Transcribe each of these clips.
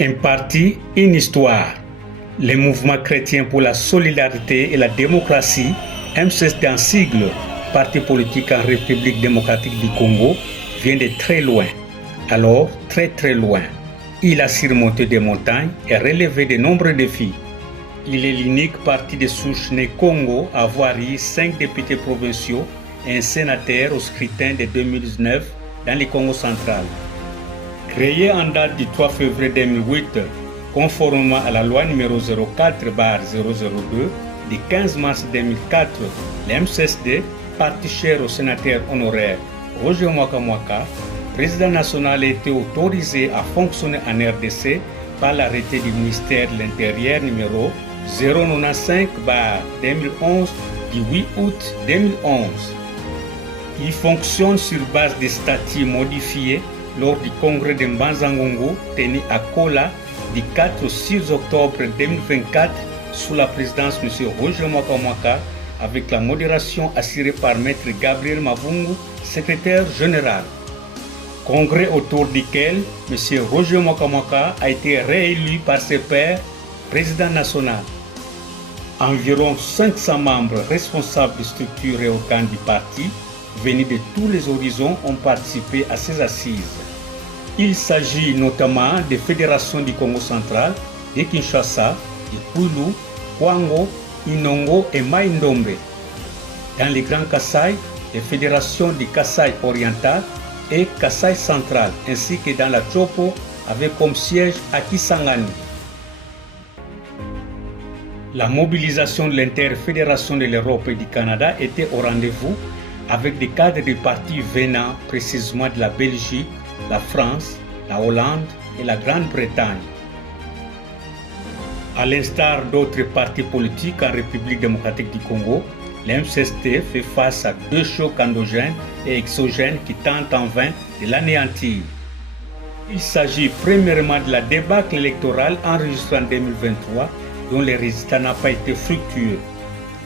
Un parti, une histoire. Le mouvement chrétien pour la solidarité et la démocratie, MCSD en sigle, parti politique en République démocratique du Congo, vient de très loin. Alors, très très loin. Il a surmonté des montagnes et relevé de nombreux défis. Il est l'unique parti de souche né Congo à avoir eu 5 députés provinciaux et un sénateur au scrutin de 2019 dans le Congo central. Créé en date du 3 février 2008, conformément à la loi numéro 04/002 du 15 mars 2004, l'MCSD, parti cher au sénateur honoraire Roger Mwaka, président national, a été autorisé à fonctionner en RDC par l'arrêté du ministère de l'Intérieur numéro 095/2011 du 8 août 2011. Il fonctionne sur base des statuts modifiés lors du congrès de Mbanza-Ngongo tenu à Kola du 4 au 6 octobre 2024 sous la présidence de M. Roger Mwaka avec la modération assurée par Maître Gabriel Mavungu, secrétaire général. Congrès autour duquel M. Roger Mwaka a été réélu par ses pairs président national. Environ 500 membres responsables de structures et organes du parti venus de tous les horizons ont participé à ces assises. Il s'agit notamment des fédérations du Congo central, de Kinshasa, de Kwilu, Kwango, Inongo et Maïndombe. Dans les Grands Kasaï, les fédérations du Kasaï oriental et Kasaï central, ainsi que dans la Chopo, avec comme siège à Kisangani. La mobilisation de l'interfédération de l'Europe et du Canada était au rendez-vous avec des cadres de partis venant précisément de la Belgique, la France, la Hollande et la Grande-Bretagne. À l'instar d'autres partis politiques en République démocratique du Congo, l'MCSD fait face à 2 chocs endogènes et exogènes qui tentent en vain de l'anéantir. Il s'agit premièrement de la débâcle électorale enregistrée en 2023 dont le résultat n'a pas été fructueux.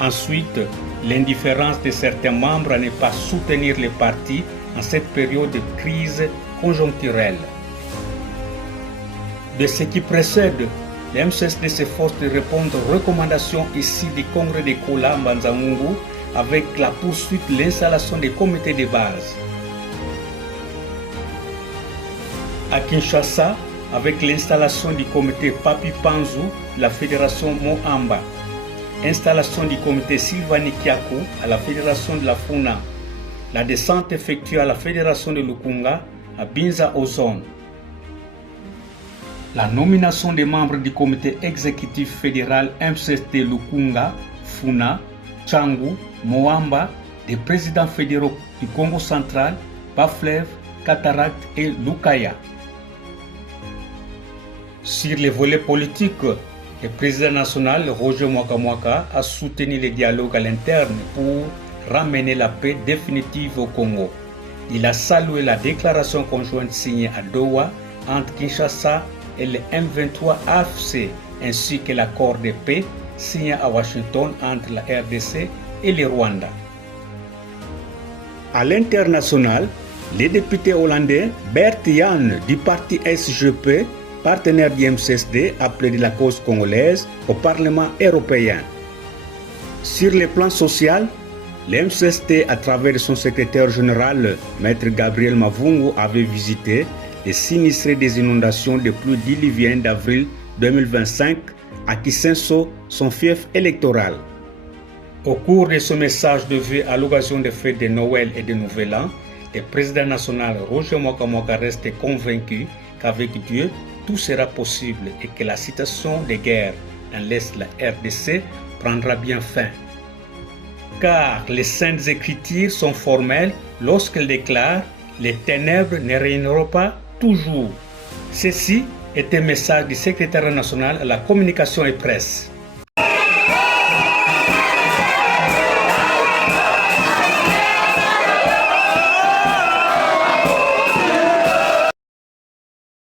Ensuite, l'indifférence de certains membres à ne pas soutenir les partis en cette période de crise conjoncturelle. De ce qui précède, l'MCSD s'efforce de répondre aux recommandations ici du congrès de Kola Mbanza-Ngongo avec la poursuite de l'installation des comités de base. À Kinshasa, avec l'installation du comité Papi Panzu de la fédération Mohamba, installation du comité Sylvani Kiakou à la fédération de la Funa, la descente effectuée à la fédération de Lukunga à Binza Ozone, la nomination des membres du comité exécutif fédéral MCSD Lukunga, Funa, Tchangu, Mohamba, des présidents fédéraux du Congo central, Bas-Fleuve, Cataract et Lukaya. Sur les volets politiques, le président national Roger Mwaka a soutenu le dialogue à l'interne pour ramener la paix définitive au Congo. Il a salué la déclaration conjointe signée à Doha entre Kinshasa et le M23 AFC ainsi que l'accord de paix signé à Washington entre la RDC et le Rwanda. À l'international, les députés hollandais Bert Jan du parti SGP, partenaire du MCSD, a plaidé la cause congolaise au Parlement européen. Sur le plan social, le MCSD, à travers son secrétaire général, Maître Gabriel Mavungu, avait visité les sinistrés des inondations des pluies diluviennes d'avril 2025 à Kisenso, son fief électoral. Au cours de ce message de vœux à l'occasion des fêtes de Noël et de Nouvel An, le président national Roger Mwaka reste convaincu qu'avec Dieu, tout sera possible et que la situation de guerre dans l'Est de la RDC prendra bien fin. Car les Saintes Écritures sont formelles lorsqu'elles déclarent « Les ténèbres ne régneront pas toujours ». Ceci est un message du secrétaire national à la communication et presse.